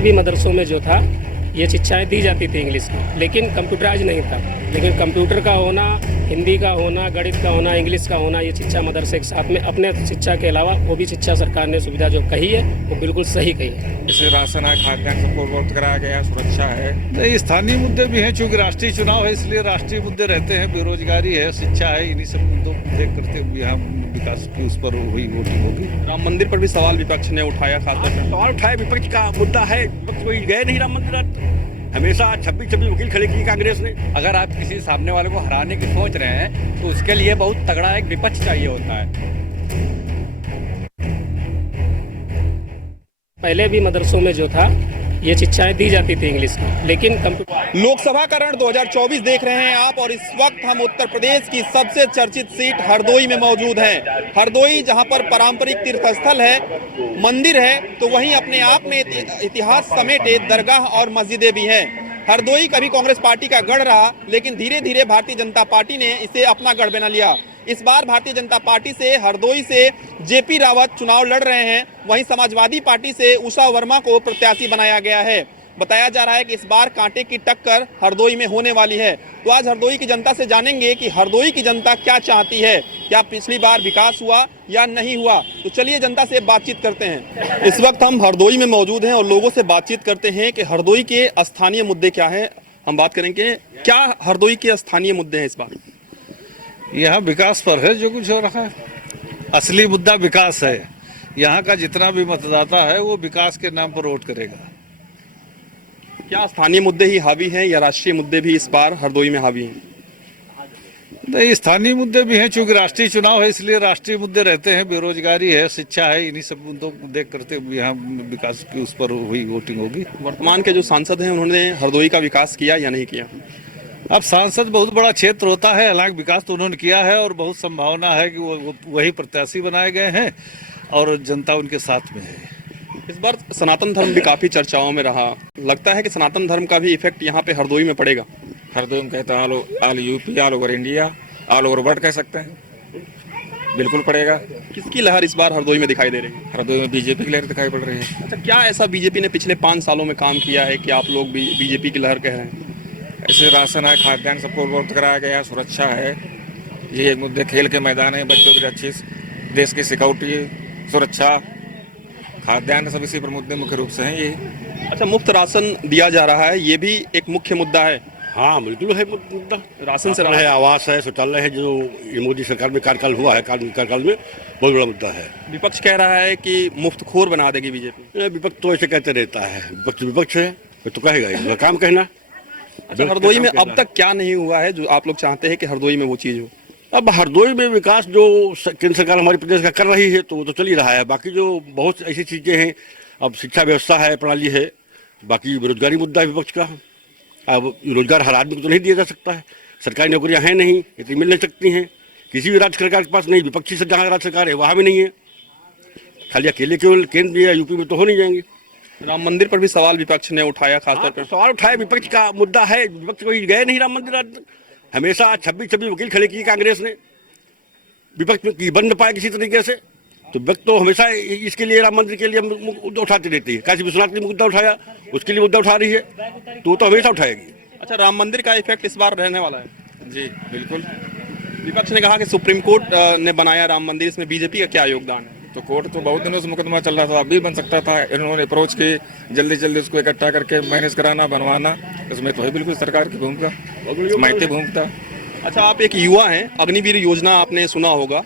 पहले भी मदरसों में जो था ये शिक्षाएं दी जाती थी इंग्लिश की, लेकिन कंप्यूटराइज नहीं था। लेकिन कंप्यूटर का होना, हिंदी का होना, गणित का होना, इंग्लिश का होना, ये शिक्षा मदरसे के साथ में अपने शिक्षा के अलावा वो भी शिक्षा सरकार ने सुविधा जो कही है वो बिल्कुल सही कही है। जैसे राशन है, खाद्यान्न सबको उपलब्ध कराया गया, सुरक्षा है। नहीं, स्थानीय मुद्दे भी हैं, चूंकि राष्ट्रीय चुनाव है इसलिए राष्ट्रीय मुद्दे रहते हैं। बेरोजगारी है, शिक्षा है, इन्हीं सब मुद्दों को देख करते हुए यहाँ विकास की उस पर हुई वोटिंग होगी। राम मंदिर पर भी सवाल विपक्ष ने उठाया, खासतौर पर सवाल उठाया, विपक्ष का मुद्दा है। विपक्ष कोई गए नहीं राम मंदिर, हमेशा 26 वकील खड़े किए कांग्रेस ने। अगर आप किसी सामने वाले को हराने की सोच रहे हैं तो उसके लिए बहुत तगड़ा एक विपक्ष चाहिए होता है। पहले भी मदरसों में जो था ये शिक्षाएं दी जाती थी इंग्लिश की, लेकिन कंप्यूटर। लोकसभा का रण 2024 देख रहे हैं आप, और इस वक्त हम उत्तर प्रदेश की सबसे चर्चित सीट हरदोई में मौजूद हैं। हरदोई जहां पर पारंपरिक तीर्थस्थल है, मंदिर है, तो वहीं अपने आप में इतिहास समेटे दरगाह और मस्जिदें भी हैं। हरदोई कभी कांग्रेस पार्टी का गढ़ रहा, लेकिन धीरे धीरे भारतीय जनता पार्टी ने इसे अपना गढ़ बना लिया। इस बार भारतीय जनता पार्टी से हरदोई से जेपी रावत चुनाव लड़ रहे हैं, वहीं समाजवादी पार्टी से उषा वर्मा को प्रत्याशी बनाया गया है। बताया जा रहा है कि इस बार कांटे की टक्कर हरदोई में होने वाली है। तो आज हरदोई की जनता से जानेंगे कि हरदोई की जनता क्या चाहती है, क्या पिछली बार विकास हुआ या नहीं हुआ। तो चलिए जनता से बातचीत करते हैं। इस वक्त हम हरदोई में मौजूद हैं और लोगों से बातचीत करते हैं कि हरदोई के स्थानीय मुद्दे क्या हैं। हम बात करेंगे क्या हरदोई के स्थानीय मुद्दे हैं इस बार। यहाँ विकास पर है जो कुछ हो रहा है, असली मुद्दा विकास है। यहाँ का जितना भी मतदाता है वो विकास के नाम पर वोट करेगा। क्या स्थानीय मुद्दे ही हावी हैं या राष्ट्रीय मुद्दे भी इस बार हरदोई में हावी हैं? नहीं, स्थानीय मुद्दे भी हैं, चूंकि राष्ट्रीय चुनाव है इसलिए राष्ट्रीय मुद्दे रहते हैं। बेरोजगारी है, शिक्षा है, इन्हीं सब मुद्दों को देख करते हुए यहाँ विकास की उस पर हुई वोटिंग होगी। वर्तमान के जो सांसद हैं उन्होंने हरदोई का विकास किया या नहीं किया? अब सांसद बहुत बड़ा क्षेत्र होता है, हालांकि विकास तो उन्होंने किया है और बहुत संभावना है कि वो वही प्रत्याशी बनाए गए हैं और जनता उनके साथ में है। इस बार सनातन धर्म भी काफी चर्चाओं में रहा, लगता है कि सनातन धर्म का भी इफेक्ट यहाँ पे हरदोई में पड़ेगा। हरदोई में कहते हैं all UP, all over India, all over world कह सकते हैं, बिल्कुल पड़ेगा। किसकी लहर इस बार हरदोई में दिखाई दे रही है? हरदोई में बीजेपी की लहर दिखाई पड़ रही है। अच्छा, क्या ऐसा बीजेपी ने पिछले 5 सालों में काम किया है कि आप लोग भी बीजेपी की लहर कह रहे हैं? ऐसे राशन है, खाद्यान्न सबको उपलब्ध कराया गया, सुरक्षा है, ये एक मुद्दे। खेल के मैदान है, बच्चों की अच्छी, देश की सिक्योरिटी, सुरक्षा, खाद्यान्न, सब इसी पर मुद्दे मुख्य रूप से हैं ये। अच्छा, मुफ्त राशन दिया जा रहा है, ये भी एक मुख्य मुद्दा है। हाँ बिल्कुल है मुद्दा। राशन से है, आवास है, शौचालय है, जो ये मोदी सरकार में कार्यकाल हुआ है, कार्यकाल में बहुत बड़ा मुद्दा है। विपक्ष कह रहा है कि मुफ्तखोर बना देगी बीजेपी। विपक्ष तो ऐसे कहते रहता है, विपक्ष है तो कहेगा ही, काम कहना। अच्छा, हरदोई में अब तक क्या नहीं हुआ है जो आप लोग चाहते हैं कि हरदोई में वो चीज़ हो? अब हरदोई में विकास जो केंद्र सरकार हमारे प्रदेश का कर रही है तो वो तो चल ही रहा है। बाकी जो बहुत ऐसी चीज़ें हैं, अब शिक्षा व्यवस्था है, प्रणाली है, बाकी बेरोजगारी मुद्दा है विपक्ष का। अब रोजगार हर आदमी को तो नहीं दिया जा सकता है, सरकारी नौकरियां हैं नहीं, इतनी मिल नहीं सकती हैं, किसी भी राज्य सरकार के पास नहीं। विपक्षी से जहाँ राज्य सरकार है वहाँ भी नहीं है, खाली अकेले केवल केंद्र या यूपी में तो हो नहीं जाएंगे। राम मंदिर पर भी सवाल विपक्ष ने उठाया, खासतौर पर सवाल उठाया, विपक्ष का मुद्दा है। विपक्ष कोई गए नहीं राम मंदिर, हमेशा 26 वकील खड़े किए कांग्रेस ने, विपक्ष में बन न पाए किसी तरीके से। तो विपक्ष तो हमेशा इसके लिए, राम मंदिर के लिए मुद्दा उठाती रहती है। काशी विश्वनाथ ने मुद्दा उठाया, उसके लिए मुद्दा उठा रही है, तो वो तो हमेशा उठाएगी। अच्छा, राम मंदिर का इफेक्ट इस बार रहने वाला है? जी बिल्कुल। विपक्ष ने कहा कि सुप्रीम कोर्ट ने बनाया राम मंदिर, इसमें बीजेपी का क्या योगदान है? तो कोर्ट तो बहुत दिनों से मुकदमा चल रहा था, अभी बन सकता था। इन्होंने अप्रोच की, जल्दी जल्दी उसको इकट्ठा करके मैनेज कराना, बनवाना, इसमें तो है बिल्कुल सरकार की भूमिका, मायते भूमिका। अच्छा, आप एक युवा हैं, अग्निवीर योजना आपने सुना होगा।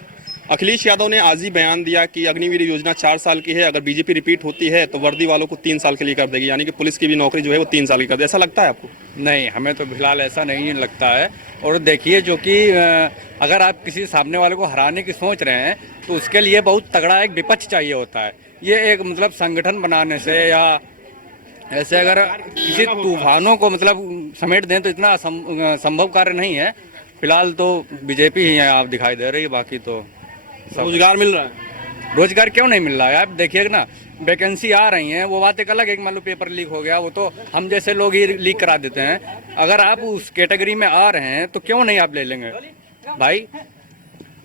अखिलेश यादव ने आज ही बयान दिया कि अग्निवीर योजना 4 साल की है, अगर बीजेपी रिपीट होती है तो वर्दी वालों को 3 साल के लिए कर देगी, यानी कि पुलिस की भी नौकरी जो है वो 3 साल की कर दे। ऐसा लगता है आपको? नहीं, हमें तो फिलहाल ऐसा नहीं लगता है। और देखिए, जो कि अगर आप किसी सामने वाले को हराने की सोच रहे हैं तो उसके लिए बहुत तगड़ा एक विपक्ष चाहिए होता है। ये एक मतलब संगठन बनाने से या ऐसे अगर किसी तूफानों को मतलब समेट दें तो इतना संभव कार्य नहीं है। फिलहाल तो बीजेपी ही आप दिखाई दे रही है, बाकी तो रोजगार मिल रहा है? रोजगार क्यों नहीं मिल रहा है? आप देखिए ना, वैकेंसी आ रही हैं, वो बात एक अलग है। मान लो पेपर लीक हो गया, वो तो हम जैसे लोग ही लीक करा देते हैं। अगर आप उस कैटेगरी में आ रहे हैं तो क्यों नहीं आप ले लेंगे भाई?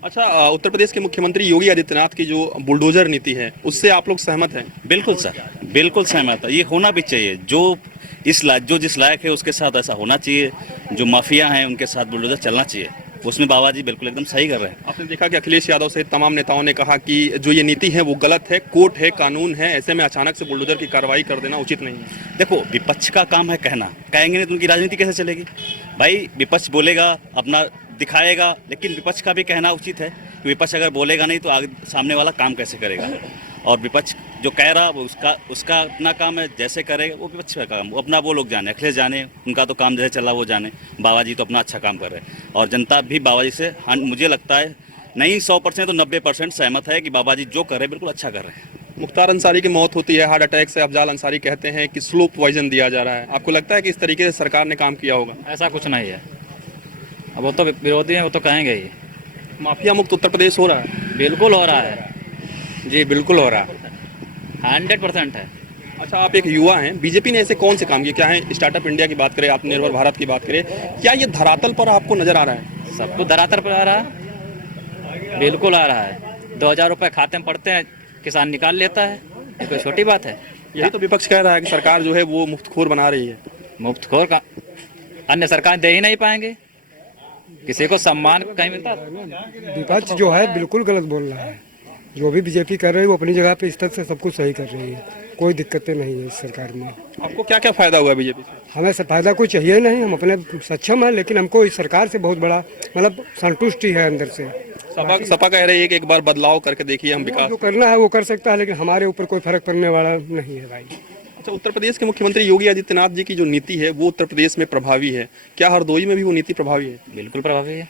अच्छा, उत्तर प्रदेश के मुख्यमंत्री योगी आदित्यनाथ की जो बुलडोजर नीति है उससे आप लोग सहमत हैं? बिल्कुल सर, बिल्कुल सहमत है। ये होना भी चाहिए। जो जिस लायक है उसके साथ ऐसा होना चाहिए। जो माफिया हैं उनके साथ बुलडोजर चलना चाहिए। उसमें बाबा जी बिल्कुल एकदम सही कर रहे हैं। आपने देखा कि अखिलेश यादव सहित तमाम नेताओं ने कहा कि जो ये नीति है वो गलत है, कोर्ट है, कानून है, ऐसे में अचानक से बुलडोजर की कार्रवाई कर देना उचित नहीं है। देखो, विपक्ष का काम है कहना, कहेंगे नहीं तो उनकी राजनीति कैसे चलेगी? भाई विपक्ष बोलेगा, अपना दिखाएगा, लेकिन विपक्ष का भी कहना उचित है कि विपक्ष अगर बोलेगा नहीं तो आगे सामने वाला काम कैसे करेगा? और विपक्ष जो कह रहा वो उसका अपना काम है, जैसे करेगा वो विपक्ष का काम, वो अपना वो लोग जाने, अखिलेश जाने, उनका तो काम जैसे चला वो जाने। बाबा जी तो अपना अच्छा काम कर रहे हैं और जनता भी बाबा जी से मुझे लगता है नहीं 100% तो 90% सहमत है कि बाबा जी जो कर रहे हैं बिल्कुल अच्छा कर रहे हैं। मुख्तार अंसारी की मौत होती है हार्ट अटैक से, अफजाल अंसारी कहते हैं कि स्लो पॉइजन दिया जा रहा है। आपको लगता है कि इस तरीके से सरकार ने काम किया होगा? ऐसा कुछ नहीं है। अब वो तो विरोधी हैं, वो तो कहेंगे ही। माफिया मुक्त उत्तर प्रदेश हो रहा है? बिल्कुल हो रहा है जी, बिल्कुल हो रहा है, 100% है। अच्छा, आप एक युवा हैं, बीजेपी ने ऐसे कौन से काम किए? क्या है, स्टार्टअप इंडिया की बात करें, आत्मनिर्भर भारत की बात करें, क्या ये धरातल पर आपको नजर आ रहा है? सब कुछ धरातल पर आ रहा है, बिल्कुल आ रहा है। 2000 रुपये खाते में पड़ते हैं, किसान निकाल लेता है, ये कोई छोटी बात है? यही तो विपक्ष कह रहा है कि सरकार जो है वो मुफ्तखोर बना रही है। मुफ्तखोर का अन्य सरकार दे ही नहीं पाएंगे, किसी को सम्मान कहीं मिलता? विपक्ष जो है बिल्कुल गलत बोल रहा है। जो भी बीजेपी कर रही है वो अपनी जगह पे स्तर से सब कुछ सही कर रही है, कोई दिक्कतें नहीं है इस सरकार में। आपको क्या क्या फायदा हुआ बीजेपी से? हमें से फायदा कोई चाहिए नहीं, हम अपने सक्षम हैं, लेकिन हमको इस सरकार से बहुत बड़ा मतलब संतुष्टि है अंदर से। सपा कह रही है कि एक बार बदलाव करके देखिए, हम विकास जो करना है वो कर सकता है, लेकिन हमारे ऊपर कोई फर्क पड़ने वाला नहीं है भाई। अच्छा, उत्तर प्रदेश के मुख्यमंत्री योगी आदित्यनाथ जी की जो नीति है वो उत्तर प्रदेश में प्रभावी है, क्या हरदोई में भी वो नीति प्रभावी है? बिल्कुल प्रभावी है।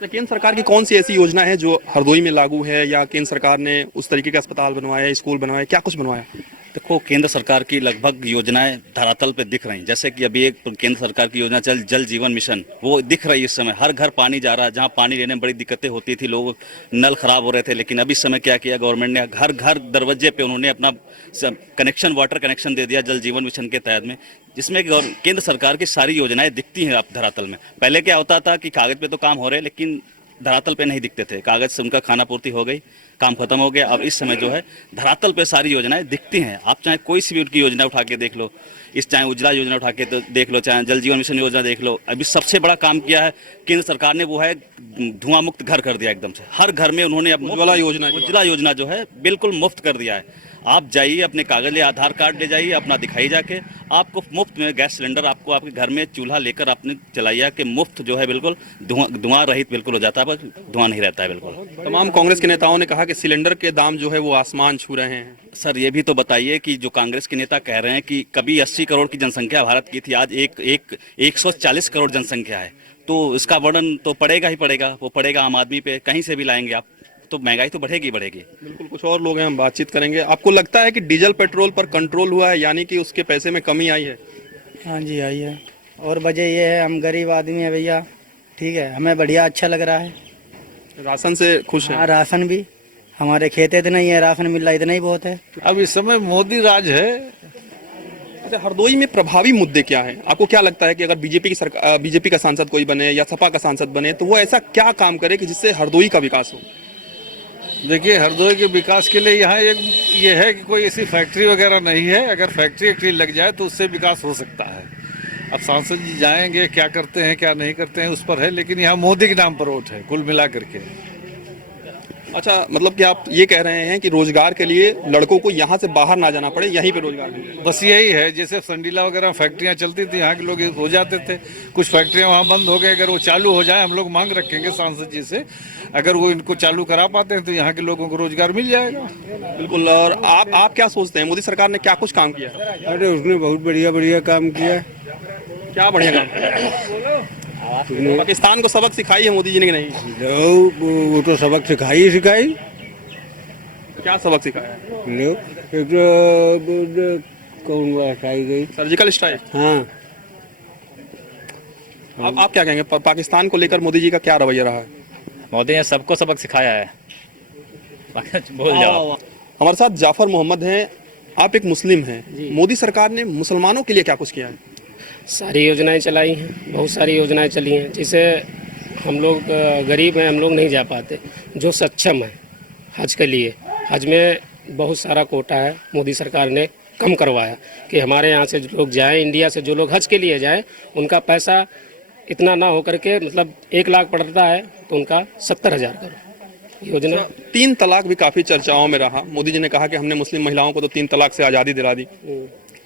तो केंद्र सरकार की कौन सी ऐसी योजना है जो हरदोई में लागू है, या केंद्र सरकार ने उस तरीके का अस्पताल बनवाया, स्कूल बनवाया, क्या कुछ बनवाया? देखो, केंद्र सरकार की लगभग योजनाएं धरातल पे दिख रही, जैसे कि अभी एक केंद्र सरकार की योजना जल जीवन मिशन, वो दिख रही है इस समय। हर घर पानी जा रहा है, जहां पानी लेने में बड़ी दिक्कतें होती थी, लोग नल खराब हो रहे थे, लेकिन अभी इस समय क्या किया गवर्नमेंट ने, घर घर दरवाजे पे उन्होंने अपना कनेक्शन, वाटर कनेक्शन दे दिया जल जीवन मिशन के तहत में, जिसमें केंद्र सरकार की सारी योजनाएं दिखती हैं आप धरातल में। पहले क्या होता था कि कागज पे तो काम हो रहे, लेकिन धरातल पे नहीं दिखते थे, कागज से उनका खाना पूर्ति हो गई, काम खत्म हो गया। अब इस समय जो है धरातल पे सारी योजनाएं दिखती हैं। आप चाहे कोई सी भी उनकी योजना उठा के देख लो, चाहे उज्ज्वला योजना उठा के तो देख लो, चाहे जल जीवन मिशन योजना देख लो। अभी सबसे बड़ा काम किया है केंद्र सरकार ने, वो है धुआं मुक्त घर कर दिया एकदम से। हर घर में उन्होंने उज्ज्वला योजना जो है बिल्कुल मुफ्त कर दिया है। आप जाइए, अपने कागज ले, आधार कार्ड ले जाइए, अपना दिखाई जाके, आपको मुफ्त में गैस सिलेंडर आपको आपके घर में चूल्हा लेकर आपने चलाइए कि मुफ्त जो है बिल्कुल धुआं रहित बिल्कुल हो जाता है, बस धुआं नहीं रहता है बिल्कुल। तमाम कांग्रेस के नेताओं ने कहा कि सिलेंडर के दाम जो है वो आसमान छू रहे हैं। सर, ये भी तो बताइए कि जो कांग्रेस के नेता कह रहे हैं कि कभी 80 करोड़ की जनसंख्या भारत की थी, आज 140 करोड़ जनसंख्या है, तो इसका वर्णन तो पड़ेगा ही पड़ेगा, वो पड़ेगा आम आदमी पे, कहीं से भी लाएंगे आप तो महंगाई तो बढ़ेगी बढ़ेगी। बिल्कुल, कुछ और लोग हैं, हम बातचीत करेंगे। आपको लगता है कि डीजल पेट्रोल पर कंट्रोल हुआ है, यानी कि उसके पैसे में कमी आई है? हाँ जी, आई है। और वजह ये है, हम गरीब आदमी है भैया, ठीक है, हमें बढ़िया अच्छा लग रहा है। राशन से खुश है? हाँ, राशन भी, हमारे खेत इतना ही है, राशन मिल रहा इतना ही बहुत है। अब इस समय मोदी राज है। अच्छा, हरदोई में प्रभावी मुद्दे क्या है? आपको क्या लगता है कि अगर बीजेपी का सांसद कोई बने या सपा का सांसद बने तो वो ऐसा क्या काम करे कि जिससे हरदोई का विकास हो? देखिए, हरदोई के विकास के लिए यहाँ एक ये है कि कोई ऐसी फैक्ट्री वगैरह नहीं है। अगर फैक्ट्री लग जाए तो उससे विकास हो सकता है। अब सांसद जी जाएंगे, क्या करते हैं क्या नहीं करते हैं उस पर है, लेकिन यहाँ मोदी के नाम पर वोट है कुल मिला करके। अच्छा, मतलब कि आप ये कह रहे हैं कि रोजगार के लिए लड़कों को यहाँ से बाहर ना जाना पड़े, यहीं पे रोजगार मिल जाए? बस यही है। जैसे संडीला वगैरह फैक्ट्रियाँ चलती थी, यहाँ के लोग हो जाते थे, कुछ फैक्ट्रियाँ वहाँ बंद हो गए। अगर वो चालू हो जाए, हम लोग मांग रखेंगे सांसद जी से, अगर वो इनको चालू करा पाते हैं तो यहाँ के लोगों को रोजगार मिल जाएगा। बिल्कुल। और आप क्या सोचते हैं, मोदी सरकार ने क्या कुछ काम किया? अरे उसने बहुत बढ़िया काम किया। क्या बढ़िया काम किया? पाकिस्तान को सबक सिखाई है मोदी जी ने कि नहीं? वो तो सबक सिखाई। क्या सबक सिखाया? कौन हटाई गई? Surgical strike. हाँ। अब आप क्या कहेंगे, पाकिस्तान को लेकर मोदी जी का क्या रवैया रहा है? मोदी ने सबको सबक सिखाया है, बोल जाओ। हमारे साथ जाफर मोहम्मद हैं, आप एक मुस्लिम हैं। मोदी सरकार ने मुसलमानों के लिए क्या कुछ किया है? सारी योजनाएं चलाई हैं, बहुत सारी योजनाएं चली हैं, जिसे हम लोग गरीब हैं, हम लोग नहीं जा पाते। जो सक्षम है हज के लिए, हज में बहुत सारा कोटा है, मोदी सरकार ने कम करवाया कि हमारे यहाँ से जो लोग जाएं, इंडिया से जो लोग हज के लिए जाएं, उनका पैसा इतना ना हो करके, मतलब 1 लाख पड़ता है तो उनका 70,000 करो योजना। 3 तलाक भी काफी चर्चाओं में रहा। मोदी जी ने कहा कि हमने मुस्लिम महिलाओं को तो 3 तलाक से आज़ादी दिला दी।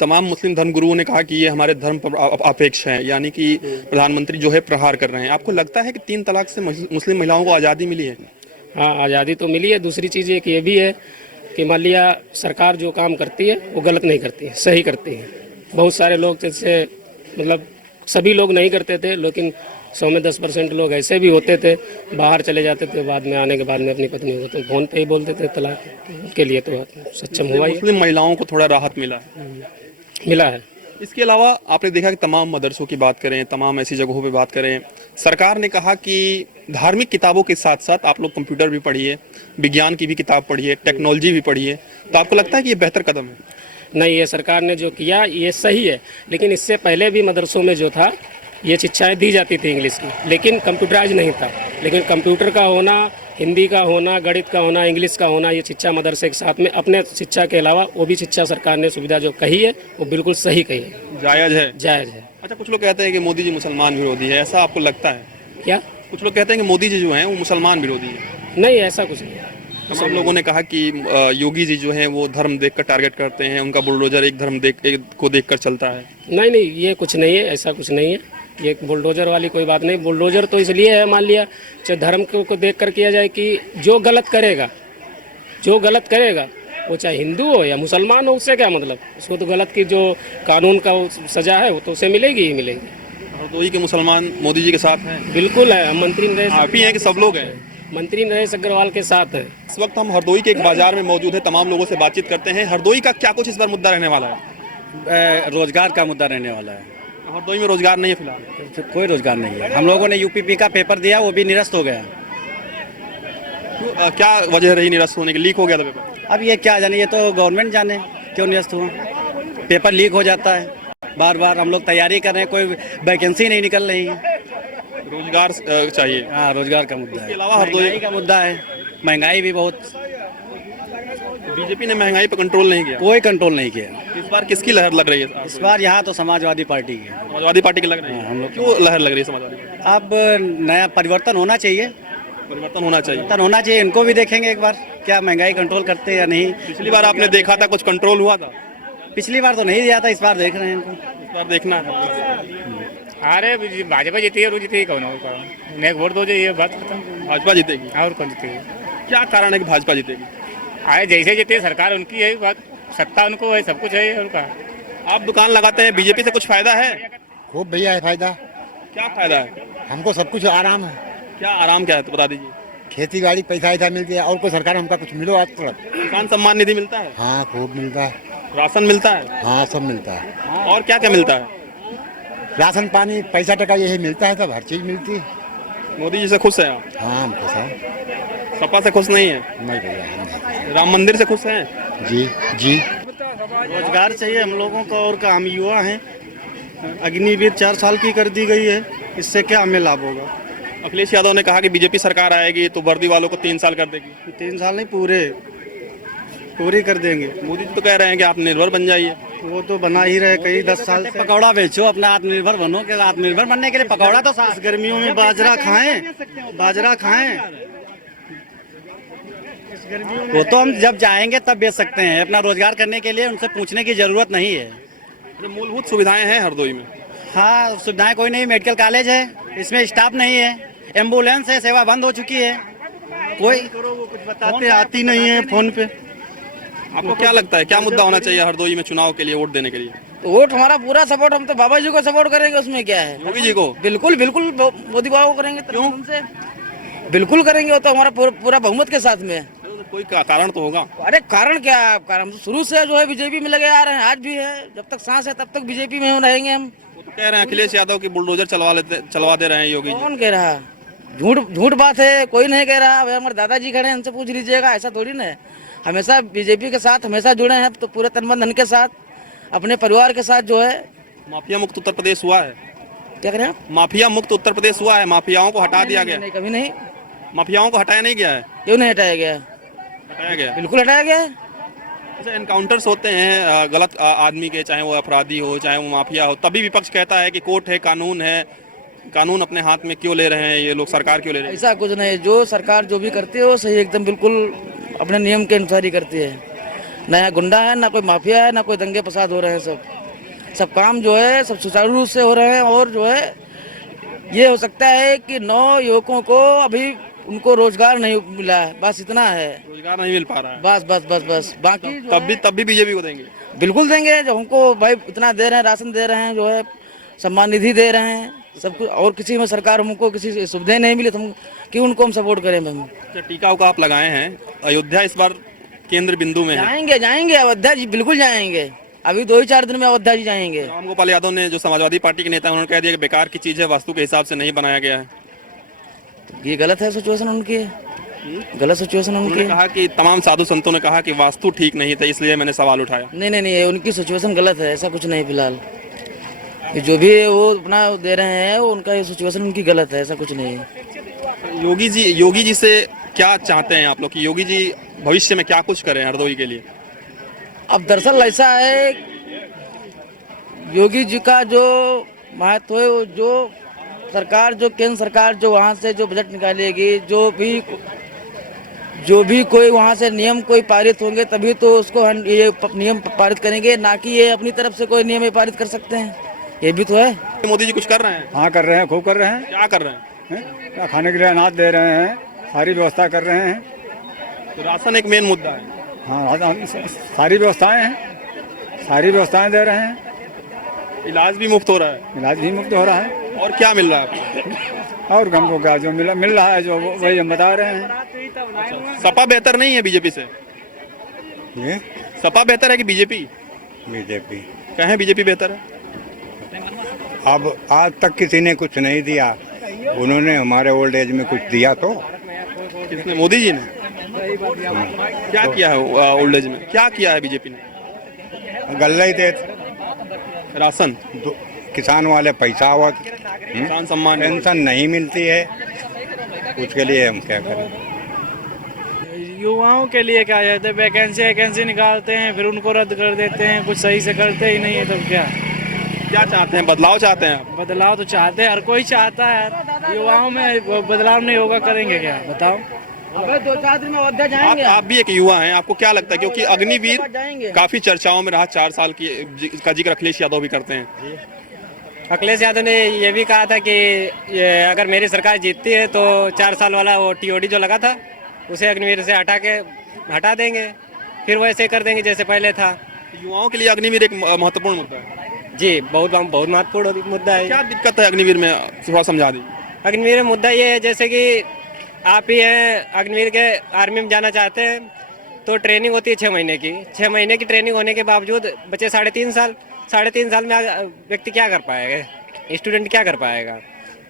तमाम मुस्लिम धर्मगुरुओं ने कहा कि ये हमारे धर्म पर अपेक्ष है, यानी कि प्रधानमंत्री जो है प्रहार कर रहे हैं। आपको लगता है कि 3 तलाक से मुस्लिम महिलाओं को आज़ादी मिली है? हाँ, आज़ादी तो मिली है। दूसरी चीज़ एक ये भी है कि मान लिया सरकार जो काम करती है वो गलत नहीं करती है, सही करती है। बहुत सारे लोग जैसे, मतलब सभी लोग नहीं करते थे, लेकिन 100 में 10% लोग ऐसे भी होते थे, बाहर चले जाते थे, बाद में आने के बाद में अपनी पत्नी को तो फोन पे ही बोलते थे तलाक। के लिए तो सक्षम हुआ ही, मुस्लिम महिलाओं को थोड़ा राहत मिला है। मिला है। इसके अलावा आपने देखा कि तमाम मदरसों की बात करें, तमाम ऐसी जगहों पे बात करें, सरकार ने कहा कि धार्मिक किताबों के साथ साथ आप लोग कंप्यूटर भी पढ़िए, विज्ञान की भी किताब पढ़िए, टेक्नोलॉजी भी पढ़िए। तो आपको लगता है कि ये बेहतर कदम है? नहीं, ये सरकार ने जो किया ये सही है, लेकिन इससे पहले भी मदरसों में जो था ये शिक्षाएं दी जाती थी इंग्लिश की, लेकिन कंप्यूटराइज नहीं था। लेकिन कंप्यूटर का होना, हिंदी का होना, गणित का होना, इंग्लिश का होना, ये शिक्षा मदरसे के साथ में अपने शिक्षा के अलावा वो भी शिक्षा सरकार ने सुविधा जो कही है वो बिल्कुल सही कही है, जायज़ है। जायज़ है। अच्छा, कुछ लोग कहते हैं कि मोदी जी मुसलमान विरोधी है, ऐसा आपको लगता है? क्या? कुछ लोग कहते हैं कि मोदी जी जो हैं वो मुसलमान विरोधी है। नहीं, ऐसा कुछ नहीं। तमाम लोगों ने कहा कि योगी जी जो हैं वो धर्म देखकर टारगेट करते हैं, उनका बुलडोजर एक धर्म को देखकर चलता है। नहीं नहीं, ये कुछ नहीं है, ऐसा कुछ नहीं है। ये बुलडोजर वाली कोई बात नहीं। बुलडोजर तो इसलिए है, मान लिया चाहे धर्म को देख कर किया जाए कि जो गलत करेगा वो चाहे हिंदू हो या मुसलमान हो, उससे क्या मतलब। उसको तो गलत की जो कानून का सजा है वो तो उसे मिलेगी ही मिलेगी। हरदोई के मुसलमान मोदी जी के साथ हैं? बिल्कुल है। हम मंत्री नरेश, आप ही हैं कि सब लोग हैं? मंत्री नरेश अग्रवाल के साथ हैं। इस वक्त हम हरदोई के एक बाजार में मौजूद है, तमाम लोगों से बातचीत करते हैं। हरदोई का क्या कुछ इस बार मुद्दा रहने वाला है? रोजगार का मुद्दा रहने वाला है। हरदोई में रोजगार नहीं है फिलहाल? कोई रोजगार नहीं है। हम लोगों ने यूपीपी का पेपर दिया, वो भी निरस्त हो गया। क्या वजह रही निरस्त होने की? लीक हो गया था पेपर? अब ये क्या जाने, ये तो गवर्नमेंट जाने क्यों निरस्त हुआ। पेपर लीक हो जाता है बार बार। हम लोग तैयारी कर रहे हैं, कोई वैकेंसी नहीं निकल रही है। रोजगार चाहिए। हाँ, रोजगार का मुद्दा है। इसके अलावा हरदोई का मुद्दा है, महंगाई भी बहुत। बीजेपी ने महंगाई पर कंट्रोल नहीं किया? कोई कंट्रोल नहीं किया। इस बार किसकी लहर लग रही है? इस बार यहाँ तो समाजवादी पार्टी की। समाजवादी पार्टी की लग रही है? हम लोग क्यों लहर लग रही है समाजवादी पार्टी? अब नया परिवर्तन होना चाहिए। परिवर्तन होना चाहिए। परिवर्तन होना चाहिए। इनको भी देखेंगे एक बार, क्या महंगाई कंट्रोल करते हैं या नहीं। पिछली बार आपने देखा था कुछ कंट्रोल हुआ था? पिछली बार तो नहीं दिया था, इस बार देख रहे हैं इनको। इस बार देखना है। अरे भाजपा जीती है, जीती है कौन नहीं वोट दो, ये बात खत्म। भाजपा जीतेगी? और कौन जीतेगी? क्या कारण है कि भाजपा जीतेगी? आए जैसे जीते सरकार उनकी है, बात सत्ता उनको है, सब कुछ है उनका। आप दुकान लगाते हैं, बीजेपी से कुछ फायदा है? खूब भैया है फायदा। क्या फायदा है? हमको सब कुछ आराम है। क्या आराम क्या है तो बता दीजिए। खेती बाड़ी पैसा ऐसा मिलती है, और कोई सरकार हमका कुछ मिलो आज तक? किसान सम्मान निधि मिलता है? हाँ, खूब मिलता है। राशन मिलता है? हाँ, सब मिलता है। और क्या क्या मिलता है? राशन पानी पैसा टका यही मिलता है, सब हर चीज मिलती है। मोदी जी से खुश है आप? हाँ, हम खुश हैं। सपा से खुश नहीं है? नहीं भैया, हम नहीं खुश राम मंदिर से खुश हैं? हैं। जी जी। रोजगार चाहिए हम लोगों को, और काम युवा हैं। अग्निवीर 4 साल की कर दी गई है, इससे क्या हमें लाभ होगा। अखिलेश यादव ने कहा कि बीजेपी सरकार आएगी तो वर्दी वालों को 3 साल कर देगी। 3 साल नहीं, पूरी कर देंगे। मोदी जी तो कह रहे हैं कि आत्मनिर्भर बन जाइए। वो तो बना ही रहे कई 10 साल से। पकौड़ा बेचो, अपना आत्मनिर्भर बनो। कि आत्मनिर्भर बनने के लिए पकौड़ा तो इस गर्मियों में बाजरा खाएं। वो तो हम जब जाएंगे तब बेच सकते हैं। अपना रोजगार करने के लिए उनसे पूछने की जरूरत नहीं है। जो मूलभूत सुविधाएं हैं हरदोई में? हाँ, सुविधाएं कोई नहीं। मेडिकल कॉलेज है, इसमें स्टाफ नहीं है। एम्बुलेंस है, सेवा बंद हो चुकी है। कोई कुछ बताते आती नहीं है फोन पे। आपको क्या लगता है क्या मुद्दा होना चाहिए हरदोई में चुनाव के लिए, वोट देने के लिए? वोट हमारा पूरा सपोर्ट, हम तो बाबा जी को सपोर्ट करेंगे, उसमें क्या है। योगी जी को? बिल्कुल बिल्कुल, मोदी बाबा को करेंगे। क्यों? बिल्कुल करेंगे, वो तो हमारा पूरा बहुमत के साथ में है। कोई कारण तो होगा? अरे कारण क्या, हम तो शुरू से जो है बीजेपी में लगे आ रहे हैं, आज भी है। जब तक सांस है तब तक बीजेपी में हम रहेंगे। हम वो तो कह रहे हैं अखिलेश यादव की बुलडोजर चलवा दे रहे हैं योगी जी। कौन कह रहा? झूठ बात है, कोई नहीं कह रहा। हमारे दादाजी खड़े हैं, उनसे पूछ लीजिएगा। ऐसा थोड़ी ना है। हमेशा बीजेपी के साथ हमेशा जुड़े हैं, तो पूरे तन मन धन के साथ, अपने परिवार के साथ जो है। माफिया मुक्त उत्तर प्रदेश हुआ है? क्या करें आप? माफिया मुक्त उत्तर प्रदेश हुआ है, माफियाओं को हटा दिया गया, नहीं, कभी नहीं। माफियाओं को हटाया नहीं गया है, क्यों नहीं हटाया गया? हटाया गया है। बिल्कुल हटाया गया है। अच्छा, एनकाउंटर्स होते हैं गलत आदमी के, चाहे वो अपराधी हो चाहे वो माफिया हो, तभी विपक्ष कहता है कि कोर्ट है, कानून अपने हाथ में क्यों ले रहे हैं ये लोग, सरकार क्यों ले रही है? ऐसा कुछ नहीं, जो सरकार जो भी करती है वो सही एकदम बिल्कुल अपने नियम के अनुसार ही करती है। ना यहाँ गुंडा है, ना कोई माफिया है, ना कोई दंगे फसाद हो रहे हैं। सब काम जो है सब सुचारू रूप से हो रहे हैं। और जो है ये हो सकता है कि 9 युवकों को अभी उनको रोजगार नहीं मिला है, बस इतना है। रोजगार नहीं मिल पा रहा है, बस बाकी तब भी बीजेपी को देंगे। बिल्कुल देंगे, जो हमको भाई इतना दे रहे हैं, राशन दे रहे हैं, जो है सम्मान निधि दे रहे हैं, सब कुछ। और किसी में सरकार हमको किसी सुविधाएं नहीं मिली तो हम क्यों उनको हम सपोर्ट करें? हम टीका उका आप लगाए हैं, अयोध्या इस बार केंद्र बिंदु में है। जाएंगे अयोध्या जी, बिल्कुल जाएंगे। अभी 2 ही 4 दिन में अयोध्या जी जाएंगे। रामगोपाल यादव ने, जो समाजवादी पार्टी के नेता, उन्होंने कह दिया कि बेकार की चीज है, वास्तु के हिसाब से नहीं बनाया गया है। ये गलत है सिचुएशन उनकी, गलत सिचुएशन उनकी। उन्होंने कहा कि तमाम साधु संतों ने कहा कि वास्तु ठीक नहीं था, इसलिए मैंने सवाल उठाया। नहीं, उनकी सिचुएशन गलत है, ऐसा कुछ नहीं। फिलहाल जो भी वो अपना दे रहे हैं वो उनका सिचुएशन उनकी गलत है, ऐसा कुछ नहीं है। योगी जी से क्या चाहते हैं आप लोग कि योगी जी भविष्य में क्या कुछ करें हरदोई के लिए? अब दरअसल ऐसा है, योगी जी का जो महत्व है, वो जो सरकार, जो केंद्र सरकार जो वहाँ से जो बजट निकालेगी, जो भी कोई वहाँ से नियम कोई पारित होंगे तभी तो उसको ये नियम पारित करेंगे, ना कि ये अपनी तरफ से कोई नियम पारित कर सकते हैं। ये भी तो है। मोदी जी कुछ कर रहे हैं? हाँ कर रहे हैं, खूब कर रहे हैं। क्या कर रहे हैं? क्या खाने के लिए अनाज दे रहे हैं, सारी व्यवस्था कर रहे हैं। तो राशन एक मेन मुद्दा है। हाँ, सारी व्यवस्थाएं हैं, सारी व्यवस्थाएं दे रहे हैं। इलाज भी मुफ्त हो रहा है? इलाज भी मुफ्त हो रहा है। और क्या मिल रहा है आपको? और हमको क्या जो मिल रहा है, जो वही हम बता रहे हैं। सपा बेहतर नहीं है बीजेपी से? ये सपा बेहतर है कि बीजेपी? बीजेपी कहें बीजेपी बेहतर है? अब आज तक किसी ने कुछ नहीं दिया, उन्होंने हमारे ओल्ड एज में कुछ दिया तो? किसने? मोदी जी ने। क्या किया है ओल्ड एज में? क्या किया है बीजेपी ने? गल्ला ही दे, राशन, किसान वाले पैसा आवत, किसान सम्मान, पेंशन नहीं मिलती है, उसके लिए हम क्या करें? युवाओं के लिए क्या है, वैकेंसी निकालते हैं, फिर उनको रद्द कर देते हैं, कुछ सही से करते ही नहीं है। तो क्या चाहते हैं? बदलाव चाहते हैं आप? बदलाव तो चाहते हैं, हर कोई चाहता है। युवाओं में बदलाव नहीं होगा, करेंगे क्या बताओ? 2-4 दिन में अयोध्या जाएंगे। आप भी एक युवा हैं, आपको क्या लगता है, क्योंकि अग्निवीर काफी चर्चाओं में रहा, 4 साल का जिक्र अखिलेश यादव भी करते हैं। अखिलेश यादव ने ये भी कहा था कि अगर मेरी सरकार जीतती है तो 4 साल वाला वो TOD जो लगा था उसे अग्निवीर से हटा देंगे, फिर वैसे कर देंगे जैसे पहले था। युवाओं के लिए अग्निवीर एक महत्वपूर्ण मुद्दा है। जी, बहुत महत्वपूर्ण मुद्दा है। क्या दिक्कत है अग्निवीर में, थोड़ा समझा दीजिए। अग्निवीर में मुद्दा ये है, जैसे कि आप ही हैं, अग्निवीर के आर्मी में जाना चाहते हैं तो ट्रेनिंग होती है 6 महीने की। 6 महीने की ट्रेनिंग होने के बावजूद बचे 3.5 साल। 3.5 साल में व्यक्ति क्या कर पाएगा, स्टूडेंट क्या कर पाएगा?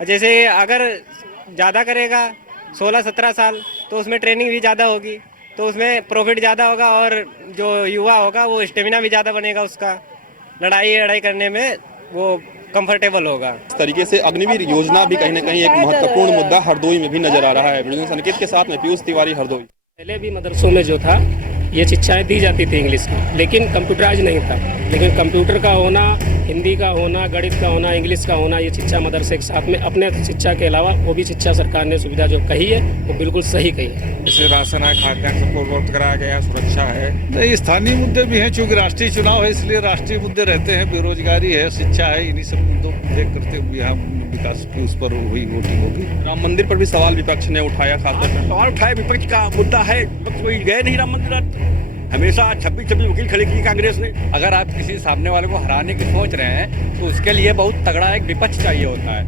जैसे अगर ज़्यादा करेगा 16-17 साल तो उसमें ट्रेनिंग भी ज़्यादा होगी, तो उसमें प्रॉफिट ज़्यादा होगा, और जो युवा होगा वो स्टेमिना भी ज़्यादा बनेगा, उसका लड़ाई करने में वो कंफर्टेबल होगा। इस तरीके से अग्निवीर योजना भी कहीं न कहीं एक महत्वपूर्ण मुद्दा हरदोई में भी नजर आ रहा है। वीडियो संकेत के साथ में पीयूष तिवारी, हरदोई। पहले भी मदरसों में जो था ये शिक्षाएं दी जाती थी इंग्लिश की, लेकिन कंप्यूटराइज नहीं था। लेकिन कंप्यूटर का होना, हिंदी का होना, गणित का होना, इंग्लिश का होना, ये शिक्षा मदरसे के साथ में अपने शिक्षा के अलावा वो भी शिक्षा सरकार ने सुविधा जो कही है वो बिल्कुल सही कही है। जैसे राशन है, खाद्यान्न सबको उपलब्ध कराया गया, सुरक्षा है। नहीं, स्थानीय मुद्दे भी हैं, चूँकि राष्ट्रीय चुनाव है इसलिए राष्ट्रीय मुद्दे रहते हैं। बेरोजगारी है, शिक्षा है, इन्हीं सब मुद्दों को देख करते हुए यहाँ विकास की उस पर हुई वोटिंग होगी। राम मंदिर पर भी सवाल विपक्ष ने उठाया, खासतौर सवाल उठाया, विपक्ष का मुद्दा है, विपक्ष कोई गए नहीं राम मंदिर। हमेशा 26 वकील खड़े किए कांग्रेस ने। अगर आप किसी सामने वाले को हराने की सोच रहे हैं तो उसके लिए बहुत तगड़ा एक विपक्ष चाहिए होता है।